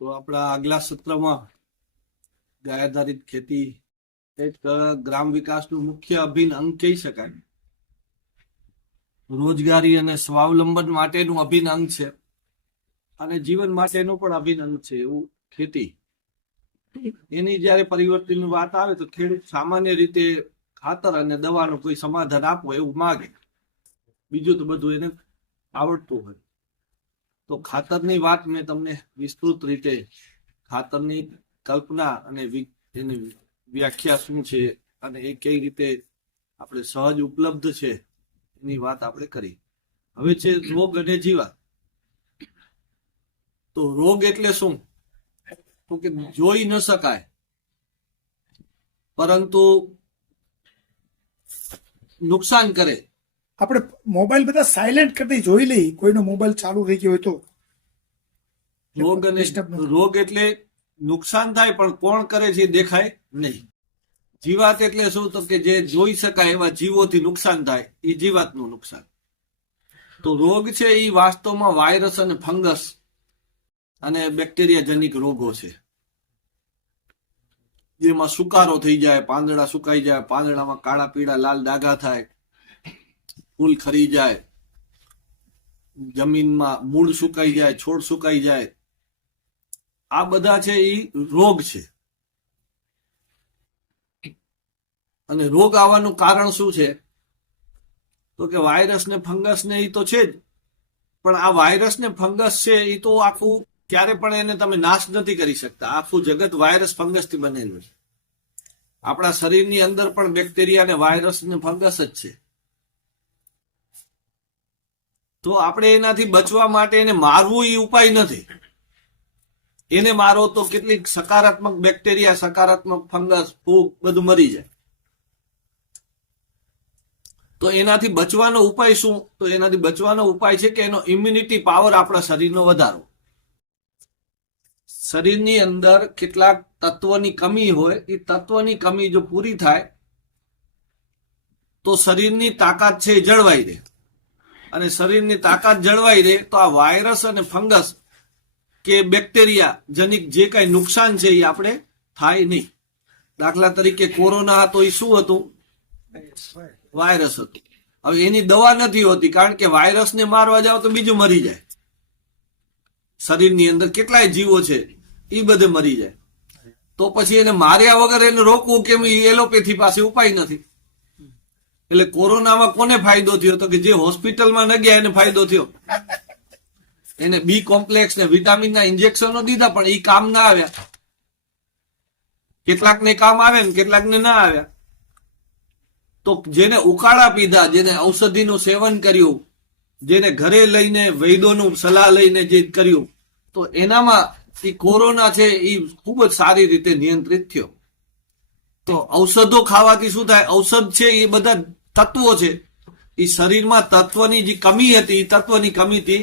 તો આપણા આગલા સત્રમાં ગાય આધારિત ખેતી એક ગ્રામ વિકાસનું મુખ્ય અભિન્ન અંગ કહી શકાય. રોજગારી અને સ્વાવલંબન માટેનું અભિન્ન અંગ છે અને જીવન માટેનું પણ અભિન્ન અંગ છે એવું ખેતી. એની જયારે પરિવર્તનની વાત આવે તો ખેડૂત સામાન્ય રીતે ખાતર અને દવાનું કોઈ સમાધાન આપો એવું માગે, બીજું તો બધું એને આવડતું હોય. તો ખાતરની વાત મેં તમને વિસ્તૃત રીતે ખાતરની કલ્પના અને એની વ્યાખ્યા શું છે અને એ કઈ રીતે આપણે સહજ ઉપલબ્ધ છે એની વાત આપણે કરી. હવે છે રોગ અને જીવાત. તો રોગ એટલે શું? તો કે જોઈ ન શકાય પરંતુ નુકસાન કરે. આપણે મોબાઈલ બધા સાયલેન્ટ કરી જોઈ લઈ, કોઈનો મોબાઈલ ચાલુ થઈ ગયો હોય તો. રોગ અને રોગ એટલે નુકસાન થાય પણ કોણ કરે છે દેખાય નહીં. જીવાત એટલે શું? તો કે જે જોઈ શકાય એવા જીવોથી નુકસાન થાય એ જીવાતનું નુકસાન. તો રોગ છે એ વાસ્તવમાં વાયરસ અને ફંગસ અને બેક્ટેરિયા જનિક રોગો છે, જેમાં સુકારો થઈ જાય, પાંદડા સુકાઈ જાય, પાંદડામાં કાળા પીળા લાલ ડાઘા થાય, ફૂલ ખરી જાય, જમીનમાં મૂળ સુકાઈ જાય, છોડ સુકાઈ જાય. આ બધા છે એ રોગ છે. અને રોગ આવવાનું કારણ શું છે? તો કે વાયરસ ને ફંગસ ને એ તો છે જ, પણ આ વાયરસ ને ફંગસ છે એ તો આખું ક્યારે પણ એને તમે નાશ નથી કરી શકતા. આખું જગત વાયરસ ફંગસ થી બનેલું છે. આપણા શરીરની અંદર પણ બેક્ટેરિયા ને વાયરસ ને ફંગસ જ છે. તો આપણે એનાથી બચવા માટે એને મારવું એ ઉપાય નથી. એને મારો તો કેટલીક સકારાત્મક બેક્ટેરિયા, સકારાત્મક ફંગસ, ફૂગ બધું મરી જાય. તો એનાથી બચવાનો ઉપાય શું? તો એનાથી બચવાનો ઉપાય છે કે એનો ઇમ્યુનિટી પાવર આપણા શરીરનો વધારો. શરીરની અંદર કેટલાક તત્વની કમી હોય, એ તત્વની કમી જો પૂરી થાય તો શરીરની તાકાત છે એ જળવાઈ રહે. અને શરીરની તાકાત જળવાઈ રહે તો આ વાયરસ અને ફંગસ કે બેક્ટેરિયા જનિક જે કઈ નુકસાન છે એ આપણે થાય નહીં. દાખલા તરીકે કોરોના હતો એ શું હતું? વાયરસ હતું. હવે એની દવા નથી હોતી, કારણ કે વાયરસને મારવા જાવ તો બીજું મરી જાય. શરીરની અંદર કેટલાય જીવો છે એ બધે મરી જાય. તો પછી એને માર્યા વગર એને રોકવું કેમ? એલોપેથી પાસે ઉપાય નથી. એટલે કોરોનામાં કોને ફાયદો થયો? તો કે જે હોસ્પિટલમાં ન ગયા એને ફાયદો થયો. એને બી કોમ્પ્લેક્સ ને વિટામિનના ઇન્જેક્શનો દીધા પણ એ કામ ના આવ્યા. કેટલાકને કામ આવે ને કેટલાકને ના આવ્યા. તો જેને ઉકાળા પીધા, જેને ઔષધિનું સેવન કર્યું, જેને ઘરે લઈને વૈદ્યોનું સલાહ લઈને જે કર્યું, તો એનામાં એ કોરોના છે એ ખૂબ જ સારી રીતે નિયંત્રિત થયો. તો ઔષધો ખાવાથી શું થાય? ઔષધ છે એ બધા તત્વો છે, એ શરીરમાં તત્વની જે કમી હતી એ તત્વની કમીથી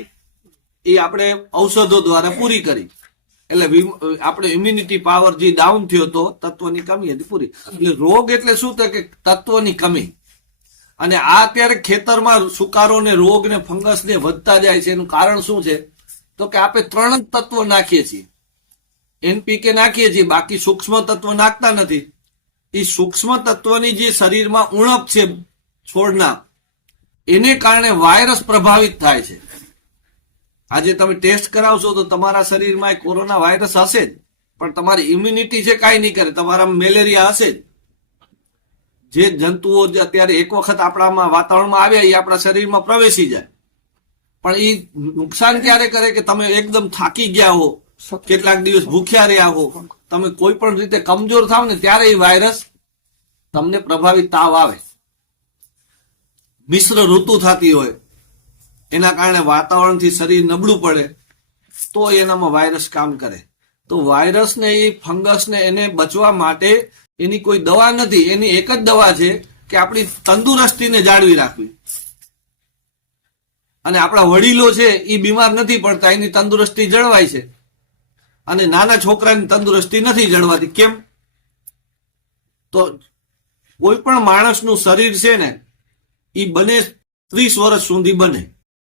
એ આપણે ઔષધો દ્વારા પૂરી કરી. એટલે આપણે ઇમ્યુનિટી પાવર જે ડાઉન થયો તો તત્વની કમી હતી પૂરી. એટલે રોગ એટલે શું થાય કે તત્વની કમી. અને આ અત્યારે ખેતરમાં સુકારો ને રોગ ને ફંગસ ને વધતા જાય છે. એનું કારણ શું છે? તો કે આપણે 3 જ તત્વો નાખીએ છીએ. NPK નાખીએ છીએ, બાકી સૂક્ષ્મ તત્વ નાખતા નથી. એ સૂક્ષ્મ તત્વની જે શરીરમાં ઉણપ છે છોડના, એને કારણે વાયરસ પ્રભાવિત થાય છે. આજે તમે ટેસ્ટ કરાવશો તો તમારા શરીરમાં કોરોના વાયરસ હશે જ, પણ તમારી ઇમ્યુનિટી છે કાંઈ નહીં કરે. તમારામાં મેલેરિયા હશે જ. જે જંતુઓ અત્યારે એક વખત આપણામાં વાતાવરણમાં આવ્યા એ આપણા શરીરમાં પ્રવેશી જાય. પણ એ નુકસાન ક્યારે કરે કે તમે એકદમ થાકી ગયા હો, કેટલાક દિવસ ભૂખ્યા રહ્યા હો, તમે કોઈ પણ રીતે કમજોર થાવ ને ત્યારે એ વાયરસ તમને પ્રભાવિત તાવ આવે. મિશ્ર ઋતુ થતી હોય, એના કારણે વાતાવરણથી શરીર નબળું પડે તો એનામાં વાયરસ કામ કરે. તો વાયરસને એ ફંગસને એને બચવા માટે એની કોઈ દવા નથી. એની એક જ દવા છે કે આપણી તંદુરસ્તીને જાળવી રાખવી. અને આપણા વડીલો છે એ બીમાર નથી પડતા, એની તંદુરસ્તી જળવાય છે. અને નાના છોકરાની તંદુરસ્તી નથી જળવાતી. કેમ? તો કોઈ પણ માણસનું શરીર છે ને એ બને 30 વર્ષ સુધી બને.